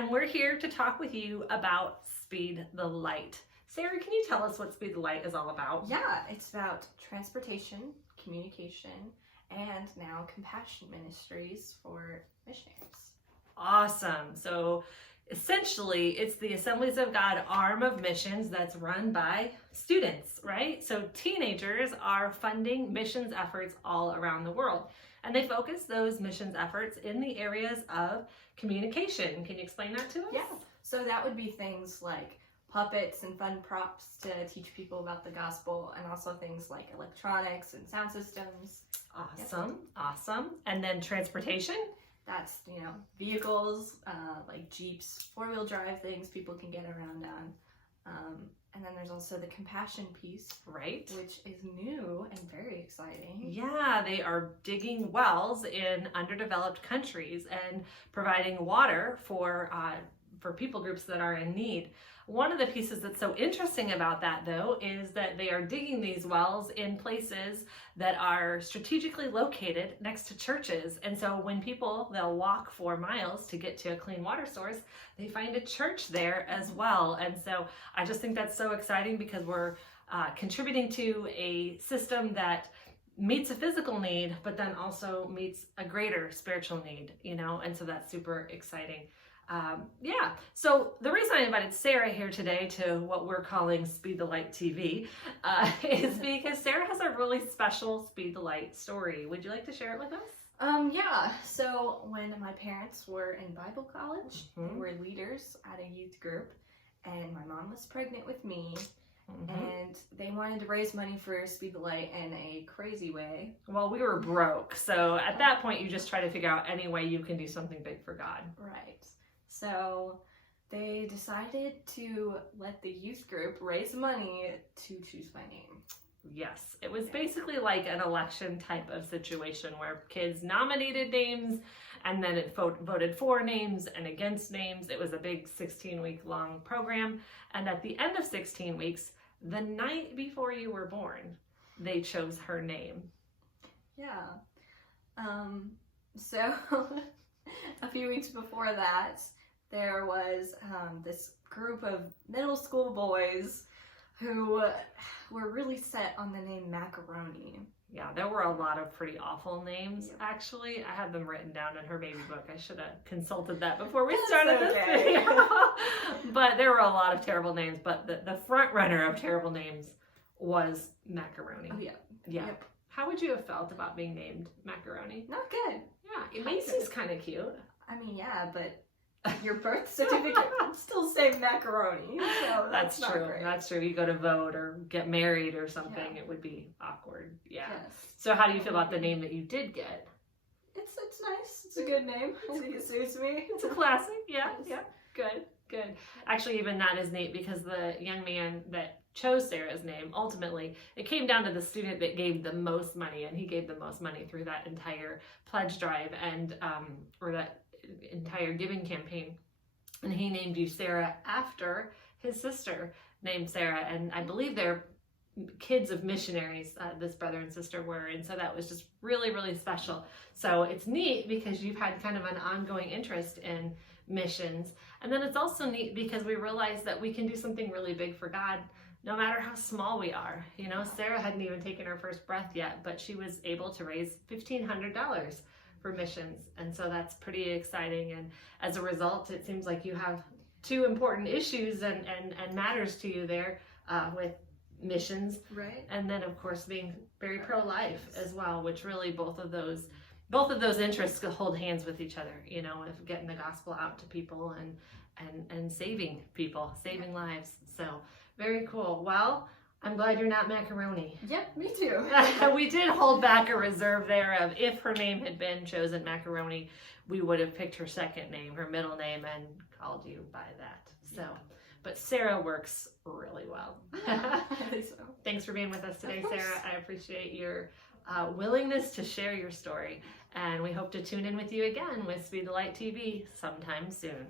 and we're here to talk with you about Speed the Light. Sarah, can you tell us what Speed the Light is all about? Yeah, it's about transportation, communication, and now compassion ministries for missionaries. Awesome. So essentially, it's the Assemblies of God arm of missions that's run by students, right? So teenagers are funding missions efforts all around the world. And they focus those missions efforts in the areas of communication. Can you explain that to us? Yeah, so that would be things like puppets and fun props to teach people about the gospel, and also things like electronics and sound systems. Awesome, awesome. And then transportation? That's, vehicles, like Jeeps, four-wheel drive things people can get around on. And then there's also the compassion piece, right, which is new and very exciting. Yeah, they are digging wells in underdeveloped countries and providing water for people groups that are in need. One of the pieces that's so interesting about that, though, is that they are digging these wells in places that are strategically located next to churches. And so when they'll walk 4 miles to get to a clean water source, they find a church there as well. And so I just think that's so exciting because we're contributing to a system that meets a physical need, but then also meets a greater spiritual need, and so that's super exciting. So the reason I invited Sarah here today to what we're calling Speed the Light TV is because Sarah has a really special Speed the Light story. Would you like to share it with us? Yeah, so when my parents were in Bible college, they were leaders at a youth group, and my mom was pregnant with me, and they wanted to raise money for Speed the Light in a crazy way. Well, we were broke, so at that point you just try to figure out any way you can do something big for God. Right. So they decided to let the youth group raise money to choose my name. Yes, it was basically like an election type of situation where kids nominated names and then it voted for names and against names. It was a big 16-week long program. And at the end of 16 weeks, the night before you were born, they chose her name. Yeah. So a few weeks before that, there was this group of middle school boys who were really set on the name Macaroni. Yeah, there were a lot of pretty awful names, actually. I had them written down in her baby book. I should have consulted that before we started this video. But there were a lot of terrible names, but the front runner of terrible names was Macaroni. Oh, yeah. Yeah. Yep. How would you have felt about being named Macaroni? Not good. Yeah, Macy's kind of cute. I mean, yeah, but your birth certificate would still say Macaroni. So that's true. Great. That's true. You go to vote or get married or something, it would be awkward. Yeah. Yes. So how do you feel about the name that you did get? It's nice. It's a good name. I think it suits me. It's a classic. Yeah. Yeah. Good. Actually, even that is neat because the young man that chose Sarah's name, ultimately, it came down to the student that gave the most money, and he gave the most money through that entire pledge drive and or that entire giving campaign, and he named you Sarah after his sister named Sarah, and I believe they're kids of missionaries, this brother and sister were, and so that was just really, really special. So it's neat because you've had kind of an ongoing interest in missions, and then it's also neat because we realize that we can do something really big for God no matter how small we are. Sarah hadn't even taken her first breath yet, but she was able to raise $1,500 for missions, and so that's pretty exciting. And as a result, it seems like you have 2 important issues and matters to you there with missions, right? And then of course being very pro-life as well, which really both of those interests hold hands with each other, of getting the gospel out to people and saving people, saving lives. So very cool. Well, I'm glad you're not Macaroni. Yep, me too. We did hold back a reserve there of if her name had been chosen Macaroni, we would have picked her second name, her middle name, and called you by that. So, but Sarah works really well. I think so. Thanks for being with us today, Sarah. I appreciate your willingness to share your story, and we hope to tune in with you again with Speed the Light TV sometime soon.